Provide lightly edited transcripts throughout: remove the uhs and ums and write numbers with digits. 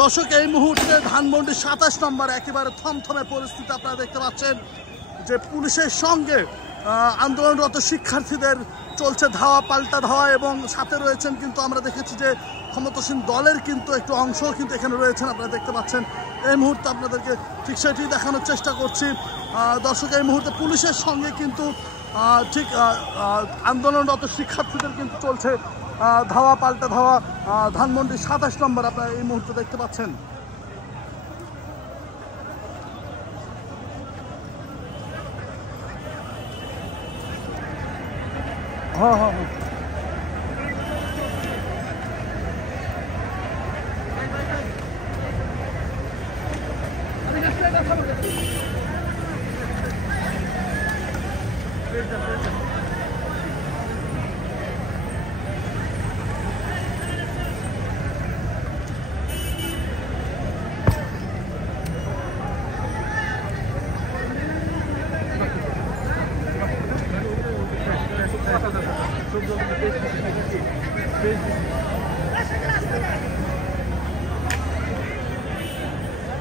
দর্শক এই মুহূর্তে ধানমন্ডি ২৭ নম্বর একেবারে থমথমে পরিস্থিতি আপনারা দেখতে পাচ্ছেন যে পুলিশের সঙ্গে আন্দোলনরত শিক্ষার্থীদের চলছে ধাওয়া পাল্টা ধাওয়া এবং সাথে রয়েছেন কিন্তু আমরা দেখেছি যে ক্ষমতাসীন দলের কিন্তু একটু অংশ কিন্তু এখানে রয়েছেন আপনারা দেখতে পাচ্ছেন। এই মুহূর্তে আপনাদেরকে ঠিক সেটি দেখানোর চেষ্টা করছি। দর্শক এই মুহূর্তে পুলিশের সঙ্গে কিন্তু ঠিক আন্দোলনরত শিক্ষার্থীদের কিন্তু চলছে ধাওয়া পাল্টা ধাওয়া ধানমন্ডি ২৭ নম্বর আপনারা এই মুহূর্তে দেখতে পাচ্ছেন। হ্যাঁ হ্যাঁ হ্যাঁ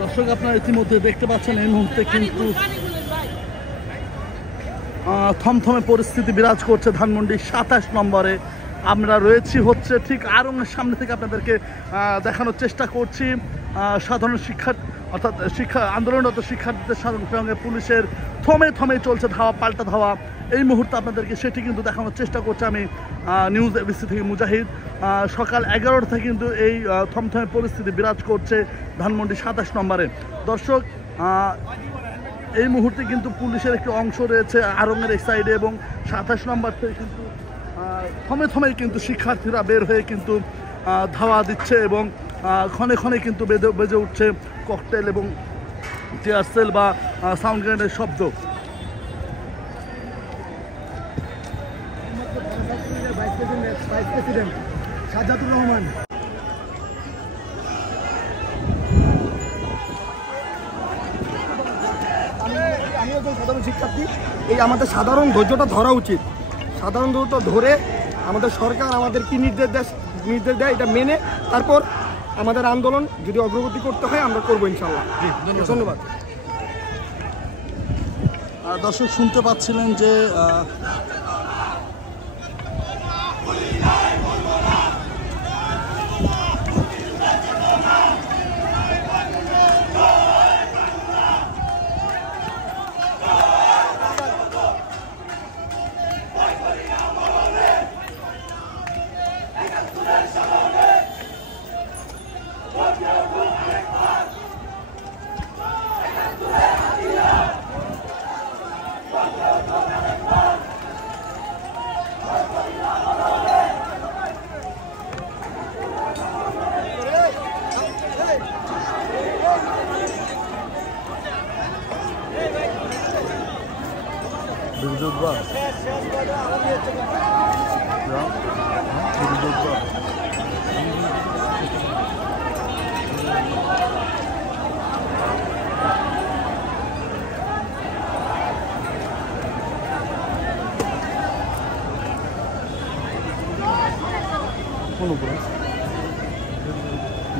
দর্শক আপনারা ইতিমধ্যে দেখতে পাচ্ছেন এই মুহূর্তে কিন্তু থমথমে পরিস্থিতি বিরাজ করছে ধানমন্ডি ২৭ নম্বরে। আমরা রয়েছি হচ্ছে ঠিক আড়ংয়ের সামনে থেকে আপনাদেরকে দেখানোর চেষ্টা করছি সাধারণ অর্থাৎ আন্দোলনরত শিক্ষার্থীদের সঙ্গে পুলিশের থমে চলছে ধাওয়া পাল্টা ধাওয়া। এই মুহূর্তে আপনাদেরকে সেটি কিন্তু দেখানোর চেষ্টা করছি আমি নিউজ এবিসি থেকে মুজাহিদ। সকাল ১১টা থেকে কিন্তু এই থমথমে পরিস্থিতি বিরাজ করছে ধানমন্ডি ২৭ নম্বরে। দর্শক এই মুহূর্তে কিন্তু পুলিশের একটি অংশ রয়েছে আড়ংয়ের এই সাইডে এবং ২৭ নম্বর থেকে কিন্তু থমে কিন্তু শিক্ষার্থীরা বের হয়ে কিন্তু ধাওয়া দিচ্ছে এবং ক্ষণে কিন্তু বেজে উঠছে ককটেল এবং টিয়ার সেল বা সাউন্ড গ্রেনেডের শব্দ। সাজ্জাদুর রহমান আমি একজন সাধারণ শিক্ষার্থী। এই আমাদের সাধারণ ধৈর্যটা ধরা উচিত। সাধারণ ধৈর্য ধরে আমাদের সরকার আমাদের কি নির্দেশ দেয় এটা মেনে তারপর আমাদের আন্দোলন যদি অগ্রগতি করতে হয় আমরা করবো ইনশাল্লাহ। ধন্যবাদ। দর্শক শুনতে পাচ্ছিলেন যে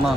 না